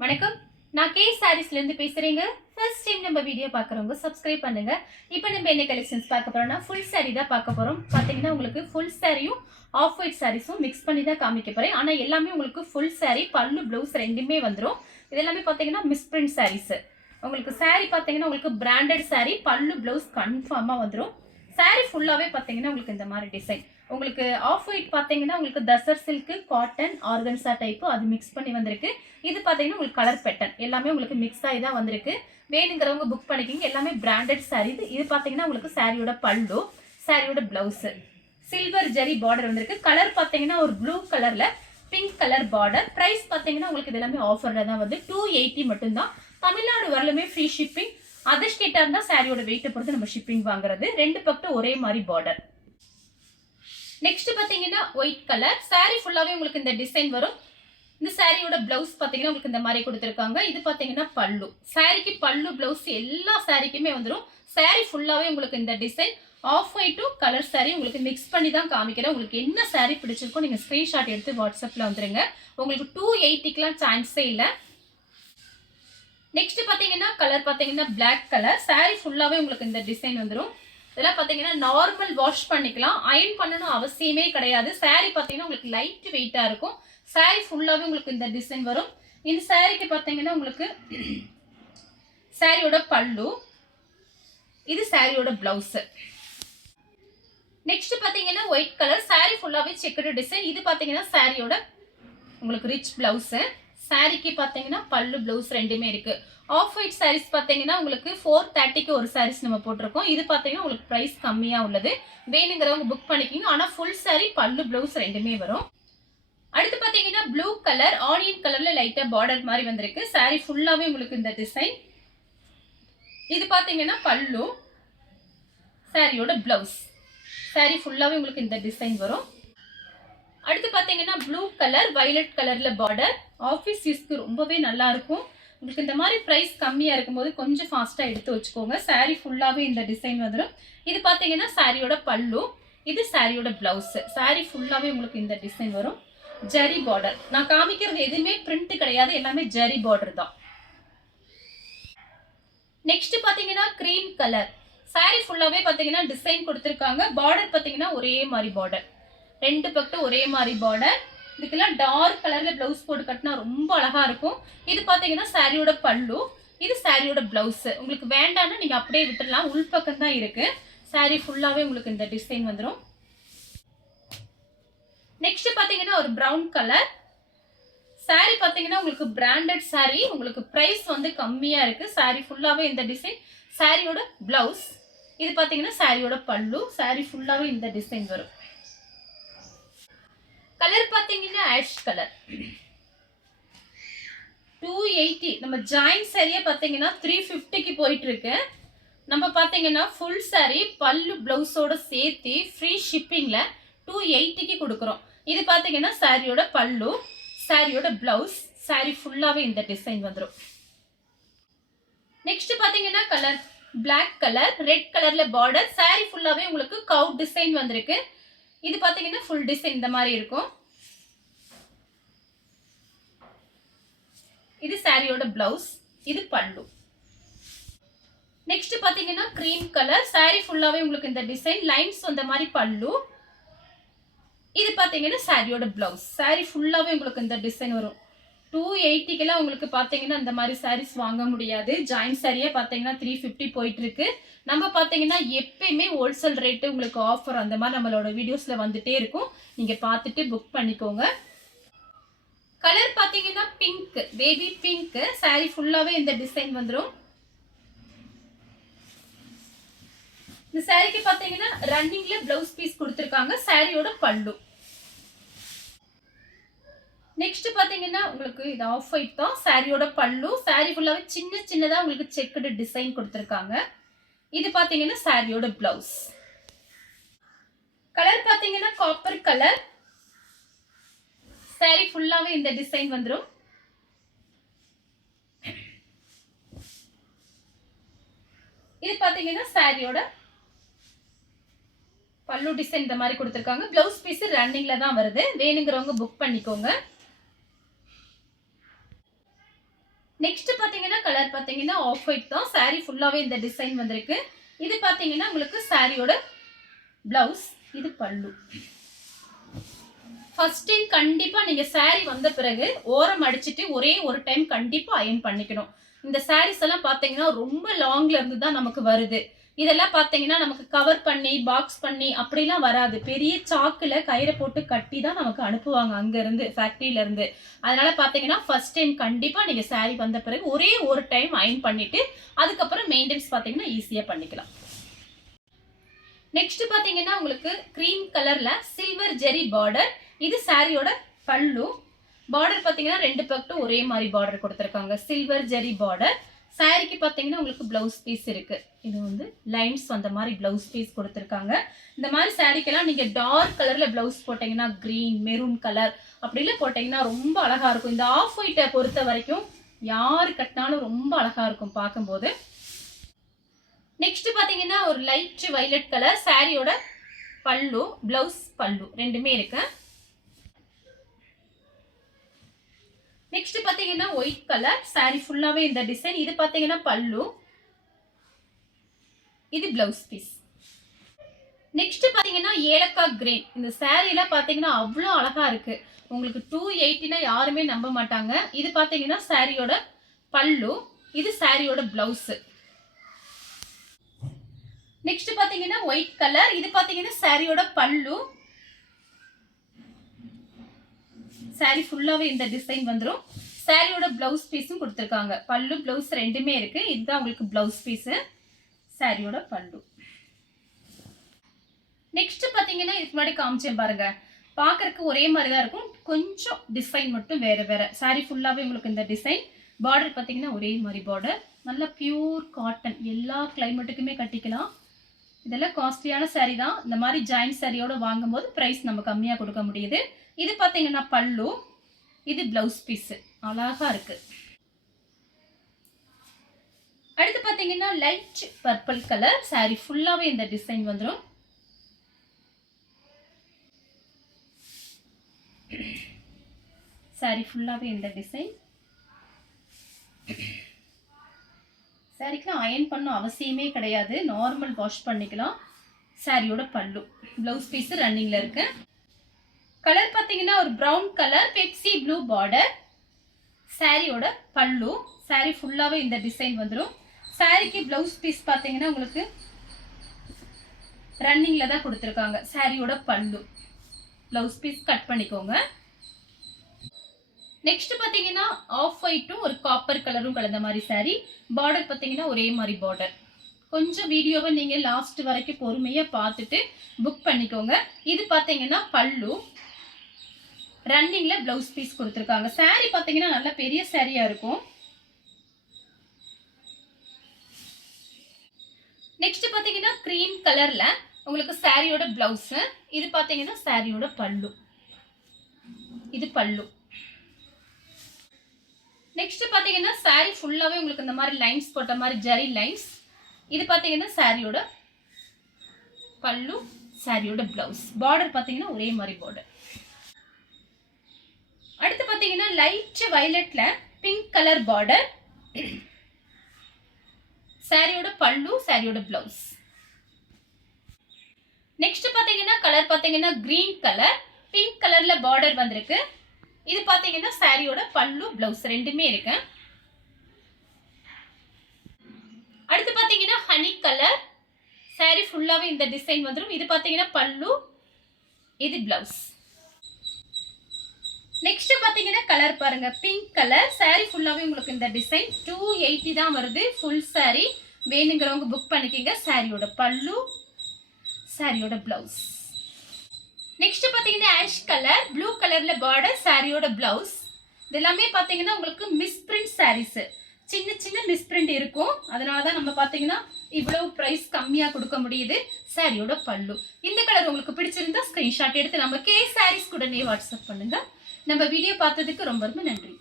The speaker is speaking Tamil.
வணக்கம். நான் கே சாரீஸ்ல இருந்து பேசுறேங்க. ஃபர்ஸ்ட் டைம் நம்ம வீடியோ பார்க்குறவங்க சப்ஸ்கிரைப் பண்ணுங்க. இப்போ நம்ம என்ன கலெக்ஷன்ஸ் பார்க்க போறோம்னா ஃபுல் saree தான் பார்க்க போறோம். பாத்தீங்கன்னா உங்களுக்கு ஃபுல் சாரியும் ஆஃப் ஒயிட் சாரீஸும் மிக்ஸ் பண்ணி தான் காமிக்க போறேன். ஆனா எல்லாமே உங்களுக்கு ஃபுல் saree பல்லு ப்ளவுஸ் ரெண்டுமே வந்துரும். இது எல்லாமே பாத்தீங்கன்னா மிஸ்பிரிண்ட் sarees. உங்களுக்கு saree பாத்தீங்கன்னா உங்களுக்கு பிராண்டட் saree பல்லு ப்ளவுஸ் கன்ஃபார்மா வந்துரும். saree ஃபுல்லாவே பாத்தீங்கன்னா உங்களுக்கு இந்த மாதிரி டிசைன். உங்களுக்கு ஆஃப் ஒயிட் பாத்தீங்கன்னா உங்களுக்கு tussar silk, cotton, organza type அது மிக்ஸ் பண்ணி வந்திருக்கு. இது பாத்தீங்கன்னா உங்களுக்கு கலர் பேட்டர்ன் எல்லாமே உங்களுக்கு மிக்ஸ் ஆகி தான் வந்திருக்கு. வேணுங்கிறவங்க புக் பண்ணிக்கிங்க. எல்லாமே பிராண்டட் saree. இது பாத்தீங்கன்னா உங்களுக்கு சாரியோட பல்லு, சாரியோட பிளவுஸ். சில்வர் ஜெரி பார்டர் வந்திருக்கு. கலர் பாத்தீங்கன்னா ஒரு ப்ளூ கலர்ல பிங்க் கலர் பார்டர். பிரைஸ் பாத்தீங்கன்னா உங்களுக்கு இது எல்லாமே ஆஃபர்ல தான் வந்து 280 மட்டும் தான். தமிழ்நாடு வரலுமே ஃப்ரீ ஷிப்பிங். அதர் ஸ்டேட்டா இருந்தா சாரியோட வெயிட்டை பொறுத்து நம்ம ஷிப்பிங் வாங்குறது. ரெண்டு பக்கம் ஒரே மாதிரி பார்டர். நெக்ஸ்ட் பாத்தீங்கன்னா ஒயிட் கலர் saree ஃபுல்லாவே உங்களுக்கு இந்த டிசைன் வரும். இந்த சாரியோட பிளவுஸ் பாத்தீங்கன்னா உங்களுக்கு இந்த மாதிரி கொடுத்துருக்காங்க. இது பாத்தீங்கன்னா பல்லு. சாரிக்கு பல்லு பிளவுஸ் எல்லா சாரிக்குமே வந்துடும். saree ஃபுல்லாவே உங்களுக்கு இந்த டிசைன் ஆஃப் ஒயிட்டும் கலர் saree உங்களுக்கு மிக்ஸ் பண்ணி தான் காமிக்கிறேன். உங்களுக்கு என்ன saree பிடிச்சிருக்கோ நீங்க ஸ்கிரீன்ஷாட் எடுத்து வாட்ஸ்அப்ல வந்துருங்க. உங்களுக்கு 280க்குலாம் சான்ஸே இல்லை. நெக்ஸ்ட் பாத்தீங்கன்னா கலர் பாத்தீங்கன்னா பிளாக் கலர். saree ஃபுல்லாவே உங்களுக்கு இந்த டிசைன் வந்துடும். இதெல்லாம் பாத்தீங்கன்னா நார்மல் வாஷ் பண்ணிக்கலாம். அயன் பண்ணணும் அவசியமே கிடையாது. saree பாத்தீங்கன்னா உங்களுக்கு லைட் வெயிட்டா இருக்கும். saree ஃபுல்லாவே உங்களுக்கு இந்த டிசைன் வரும். இந்த சாரிக்கு பாத்தீங்கன்னா உங்களுக்கு சாரியோட பல்லு, இது சாரியோட பிளவுஸ். நெக்ஸ்ட் பாத்தீங்கன்னா ஒயிட் கலர் saree ஃபுல்லாவே செக்குடு டிசைன். இது பாத்தீங்கன்னா சாரியோட உங்களுக்கு ரிச் பிளவுஸ். சாரிக்கு பாத்தீங்கன்னா பல்லு பிளவுஸ் ரெண்டுமே இருக்கு. ஆஃப் ஒயிட் சாரீஸ் பாத்தீங்கன்னா உங்களுக்கு 430க்கு ஒரு சாரீஸ் நம்ம போட்டிருக்கோம். இது பாத்தீங்கன்னா உங்களுக்கு பிரைஸ் கம்மியா உள்ளது. வேணுங்கிறவங்க புக் பண்ணிக்கிங்க. ஆனா ஃபுல் saree பல்லு பிளவுஸ் ரெண்டுமே வரும். அடுத்து பாத்தீங்கன்னா ப்ளூ கலர் ஆனியன் கலர்ல லைட்டா பார்டர் மாதிரி வந்திருக்கு. saree ஃபுல்லாவே உங்களுக்கு இந்த டிசைன். இது பாத்தீங்கன்னா பல்லு, சாரியோட பிளவுஸ். saree ஃபுல்லாவே உங்களுக்கு இந்த டிசைன் வரும். அடுத்து பாத்தீங்கன்னா ப்ளூ கலர் வயலட் கலர்ல பார்டர். ஆஃபீஸ் யூஸ்க்கு ரொம்பவே நல்லா இருக்கும். உங்களுக்கு இந்த மாதிரி பிரைஸ் கம்மியா இருக்கும்போது கொஞ்சம் ஃபாஸ்டா எடுத்து வச்சுக்கோங்க. saree ஃபுல்லாவே இந்த டிசைன் வந்துடும். இது பாத்தீங்கன்னா சாரியோட பல்லு, இது சாரியோட பிளவுஸ். saree ஃபுல்லாவே உங்களுக்கு இந்த டிசைன் வரும். ஜரி பார்டர். நான் காமிக்கிறது எதுவுமே பிரிண்ட் கிடையாது. எல்லாமே ஜரி பார்டர் தான். நெக்ஸ்ட் பாத்தீங்கன்னா கிரீம் கலர். saree ஃபுல்லாவே பாத்தீங்கன்னா டிசைன் கொடுத்திருக்காங்க. பார்டர் பாத்தீங்கன்னா ஒரே மாதிரி பார்டர். ரெண்டு பக்கம் ஒரே மாதிரி பார்டர். இதுக்கெல்லாம் டார்க் கலர்ல பிளவுஸ் போட்டு கட்டினா ரொம்ப அழகா இருக்கும். இது பாத்தீங்கன்னா சாரியோட பல்லு, இது சாரியோட பிளவுஸ். உங்களுக்கு வேண்டாம்னா நீங்க அப்படியே விட்டுடலாம். உள் பக்கம் தான் இருக்கு. saree ஃபுல்லாவே உங்களுக்கு இந்த டிசைன் வந்துடும். நெக்ஸ்ட் பாத்தீங்கன்னா ஒரு பிரவுன் கலர். saree பாத்தீங்கன்னா உங்களுக்கு பிராண்டட் saree. உங்களுக்கு பிரைஸ் வந்து கம்மியா இருக்கு. saree ஃபுல்லாவே இந்த டிசைன். சாரியோட பிளவுஸ். இது பாத்தீங்கன்னா சாரியோட பல்லு. saree ஃபுல்லாவே இந்த டிசைன் வரும். கலர் பாத்தீங்கன்னா ஆஷ் கலர். 280. நம்ம ஜாயின் சாரியே பாத்தீங்கன்னா 350க்கு போயிட்டு இருக்கு. நம்ம பாத்தீங்கன்னா ஃபுல் saree பல்லு பிளவுஸோட சேர்த்து ஃப்ரீ ஷிப்பிங்ல 280க்கு கொடுக்குறோம். இது பாத்தீங்கன்னா சாரியோட பல்லு, சாரியோட பிளவுஸ். saree ஃபுல்லாவே இந்த டிசைன் வந்துடும். நெக்ஸ்ட் பாத்தீங்கன்னா கலர் பிளாக் கலர் ரெட் கலர்ல பார்டர். saree ஃபுல்லாவே உங்களுக்கு கவ் டிசைன் வந்திருக்கு. இது பாத்தீங்கன்னா ஃபுல் டிசைன் இந்த மாதிரி இருக்கும். இது சாரியோட பிளவுஸ், இது பல்லு. நெக்ஸ்ட் பாத்தீங்கன்னா கிரீம் கலர். saree ஃபுல்லாவே உங்களுக்கு இந்த டிசைன் லைன்ஸ் வந்த மாதிரி பல்லு. இது பாத்தீங்கன்னா சாரியோட பிளவுஸ். saree ஃபுல்லாவே உங்களுக்கு இந்த டிசைன் வரும். 280க்குலாம் உங்களுக்கு பாத்தீங்கன்னா இந்த மாதிரி sarees வாங்க முடியாது. ஜாயின் சாரியே பாத்தீங்கன்னா 350 போயிட்டு இருக்கு. நம்ம பாத்தீங்கன்னா எப்பயுமே ஹோல்சேல் ரேட்டு உங்களுக்கு ஆஃபர் அந்த மாதிரி நம்மளோட வீடியோஸ்ல வந்துட்டே இருக்கும். நீங்க பார்த்துட்டு புக் பண்ணிக்கோங்க. கலர் பாத்தீங்கன்னா பிங்க், பேபி பிங்க். saree ஃபுல்லாவே இந்த டிசைன் வந்துடும். இந்த சாரிக்கு பாத்தீங்கன்னா ரன்னிங்ல பிளவுஸ் பீஸ் கொடுத்திருக்காங்க. சாரியோட பல்லு. நெக்ஸ்ட் பாத்தீங்கன்னா உங்களுக்கு இது ஆஃப் ஒயிட் தான். சாரியோட பல்லு. saree ஃபுல்லாவே சின்ன சின்னதா உங்களுக்கு செக்குடு டிசைன் கொடுத்திருக்காங்க. இது பாத்தீங்கன்னா சாரியோட பிளவுஸ். கலர் பாத்தீங்கன்னா காப்பர் கலர். saree ஃபுல்லாவே இந்த டிசைன் வந்துடும். இது பாத்தீங்கன்னா சாரியோட பல்லு டிசைன் இந்த மாதிரி கொடுத்திருக்காங்க. பிளவுஸ் பீஸ் ரன்னிங்ல தான் வருது. வேணுங்கிறவங்க புக் பண்ணிக்கோங்க. நெக்ஸ்ட் பாத்தீங்கன்னா கலர் பாத்தீங்கன்னா ஆஃப் ஒயிட் தான். saree ஃபுல்லாவே இந்த டிசைன் வந்திருக்கு. இது பாத்தீங்கன்னா உங்களுக்கு சாரியோட பிளவுஸ், இது பல்லு. ஃபர்ஸ்ட் டைம் கண்டிப்பா நீங்க saree வந்த பிறகு ஓரம் அடிச்சிட்டு ஒரே ஒரு டைம் கண்டிப்பா அயன் பண்ணிக்கணும். இந்த sarees எல்லாம் பாத்தீங்கன்னா ரொம்ப லாங்ல இருந்து தான் நமக்கு வருது. இதெல்லாம் பாத்தீங்கன்னா நமக்கு கவர் பண்ணி பாக்ஸ் பண்ணி அப்படிலாம் வராது. பெரிய சாக்குல கயிறை போட்டு கட்டி தான் நமக்கு அனுப்புவாங்க அங்க இருந்து, ஃபேக்டரியில இருந்து. அதனால பாத்தீங்கன்னா ஃபர்ஸ்ட் டைம் கண்டிப்பா நீங்க saree வந்த பிறகு ஒரே ஒரு டைம் அயன் பண்ணிட்டு அதுக்கப்புறம் மெயின்டெனன்ஸ் பாத்தீங்கன்னா ஈஸியா பண்ணிக்கலாம். நெக்ஸ்ட் பாத்தீங்கன்னா உங்களுக்கு கிரீம் கலர்ல சில்வர் ஜெரி பார்டர். இது சாரியோட பல்லு. பார்டர் பாத்தீங்கன்னா ரெண்டு பக்கட்டும் ஒரே மாதிரி பார்டர் கொடுத்திருக்காங்க. சில்வர் ஜெரி பார்டர். சாரிக்கு பாத்தீங்கன்னா உங்களுக்கு பிளவுஸ் பீஸ் இருக்கு. இது வந்து லைன்ஸ் வந்த மாதிரி பிளவுஸ் பீஸ் கொடுத்திருக்காங்க. இந்த மாதிரி சாரிக்கெல்லாம் நீங்க டார்க் கலர்ல பிளவுஸ் போட்டீங்கன்னா கிரீன், மெரூன் கலர் அப்படிலாம் போட்டீங்கன்னா ரொம்ப அழகா இருக்கும். இந்த ஆஃப் ஒயிட்டை பொறுத்த வரைக்கும் யாரு கட்டினாலும் ரொம்ப அழகா இருக்கும் பார்க்கும்போது. நெக்ஸ்ட் பாத்தீங்கன்னா ஒரு லைட் வயலட் கலர் சாரியோட பல்லு, பிளவுஸ் பல்லு ரெண்டுமே இருக்கு. நெக்ஸ்ட் பாத்தீங்கன்னா ஒயிட் கலர் சாரி ஃபுல்லாவே இந்த டிசைன். இது பாத்தீங்கன்னா பல்லு, இது பிளவுஸ் பீஸ். நெக்ஸ்ட் பாத்தீங்கன்னா ஏலக்காய் கிரீன். இந்த சாரில பாத்தீங்கன்னா அவ்வளோ அழகா இருக்கு. உங்களுக்கு 280 யாருமே நம்ப மாட்டாங்க. இது பாத்தீங்கன்னா சாரியோட பல்லு, இது சாரியோட பிளவுஸ். நெக்ஸ்ட் பாத்தீங்கன்னா ஒயிட் கலர். இது பாத்தீங்கன்னா சாரியோட பல்லு. சாரி ஃபுல்லாவே இந்த டிசைன் வந்துரும். சாரியோட பிளவுஸ் பீஸும் கொடுத்திருக்காங்க. பல்லு பிளவுஸ் ரெண்டுமே இருக்கு. இதுதான் உங்களுக்கு பிளவுஸ் பீஸ், சாரியோட பல்லு. நெக்ஸ்ட் பாத்தீங்கன்னா இதுக்கு முன்னாடி காமிச்சேன் பாருங்க. பாக்குறதுக்கு ஒரே மாதிரி தான் இருக்கும், கொஞ்சம் டிசைன் மட்டும் வேற வேற. சாரி ஃபுல்லாவே உங்களுக்கு இந்த டிசைன். பார்டர் பாத்தீங்கன்னா ஒரே மாதிரி பார்டர். நல்ல பியூர் காட்டன், எல்லா கிளைமேட்டுக்குமே கட்டிக்கலாம். இதெல்லாம் காஸ்ட்லியான சாரி தான். இந்த மாதிரி ஜாயின் சாரியோட வாங்கும்போது பிரைஸ் நம்ம கம்மியா கொடுக்க முடியுது. இது பாத்தீங்கன்னா பல்லு, இது பிளவுஸ் பீஸ். அழகா இருக்கு. அடுத்து பாத்தீங்கன்னா லைட் பர்பிள் கலர் சாரி ஃபுல்லாவே இந்த டிசைன் வந்துடும். சாரி ஃபுல்லாவே இந்த டிசைன். சாரிக்கெல்லாம் அயன் பண்ண அவசியமே கிடையாது, நார்மல் வாஷ் பண்ணிக்கலாம். சாரியோட பல்லு, பிளவுஸ் பீஸ் ரன்னிங்ல இருக்கு. கலர் பாத்தீங்கன்னா ஒரு brown colour, Pepsi blue border. சாரியோட பல்லு, சாரி ஃபுல்லாவே இந்த டிசைன் வந்துடும். சாரிக்கு பிளவுஸ் பீஸ் பாத்தீங்கன்னா உங்களுக்கு ரன்னிங்ல தான் கொடுத்துருக்காங்க. சாரியோட பல்லு, பிளவுஸ் பீஸ் கட் பண்ணிக்கோங்க. நெக்ஸ்ட் பாத்தீங்கன்னா ஆஃப் ஒயிட்டும் ஒரு காப்பர் கலரும் கலந்த மாதிரி சாரி. பார்டர் பாத்தீங்கன்னா ஒரே மாதிரி பார்டர். கொஞ்சம் வீடியோவை நீங்க லாஸ்ட் வரைக்கும் பொறுமையா பார்த்துட்டு புக் பண்ணிக்கோங்க. இது பாத்தீங்கன்னா பல்லு, ரன்னிங்ல பிளவுஸ் பீஸ் கொடுத்துருக்காங்க. சாரி பாத்தீங்கன்னா நல்ல பெரிய சாரியா இருக்கும். நெக்ஸ்ட் பாத்தீங்கன்னா கிரீம் கலர்ல உங்களுக்கு சாரியோட பிளவுஸ். இது பாத்தீங்கன்னா சாரியோட பல்லு, இது பல்லு. நெக்ஸ்ட் பாத்தீங்கன்னா சாரி ஃபுல்லாவே உங்களுக்கு இந்த மாதிரி லைன்ஸ் போட்ட மாதிரி ஜரி லைன்ஸ். இது பாத்தீங்கன்னா சாரியோட பல்லு, சாரியோட பிளவுஸ். பார்டர் பாத்தீங்கன்னா ஒரே மாதிரி பார்டர். அடுத்து பாத்தீங்கன்னா லைட் வயலட்ல பிங்க் கலர் பார்டர். சாரியோட பல்லு, சாரியோட பிளவுஸ். நெக்ஸ்ட் பாத்தீங்கன்னா கலர் பாத்தீங்கன்னா கிரீன் கலர், பிங்க் கலர்ல பார்டர் வந்திருக்கு. இது பாத்தீங்கன்னா சாரியோட பல்லு, பிளவுஸ் ரெண்டுமே இருக்கு. அடுத்து பாத்தீங்கன்னா ஹனி கலர். சாரி ஃபுல்லாவே இந்த டிசைன் வந்துடும். இது பாத்தீங்கன்னா பல்லு, இது பிளவுஸ். நெக்ஸ்ட் பாத்தீங்கன்னா கலர் பாருங்க, பிங்க் கலர். சாரி ஃபுல்லாவே உங்களுக்கு இந்த டிசைன். 280 தான் வருது ஃபுல் சாரி. வேணுங்கிறவங்க புக் பண்ணிக்கங்க. சாரியோட பல்லு, சாரியோட பிளவுஸ். நெக்ஸ்ட் பாத்தீங்கன்னா ஆஷ் கலர், ப்ளூ கலர்ல பார்டர், சாரியோட பிளவுஸ். இது எல்லாமே பாத்தீங்கன்னா உங்களுக்கு மிஸ் பிரிண்ட் சாரீஸ். சின்ன சின்ன மிஸ் பிரிண்ட் இருக்கும். அதனால தான் நம்ம பாத்தீங்கன்னா இவ்வளவு பிரைஸ் கம்மியா கொடுக்க முடியுது. சாரியோட பல்லு. இந்த கலர் உங்களுக்கு பிடிச்சிருந்தா ஸ்கிரீன்ஷாட் எடுத்து நம்ம கே சாரீஸ் உடனே வாட்ஸ்அப் பண்ணுங்க. நம்ம வீடியோ பார்த்ததுக்கு ரொம்ப ரொம்ப நன்றி.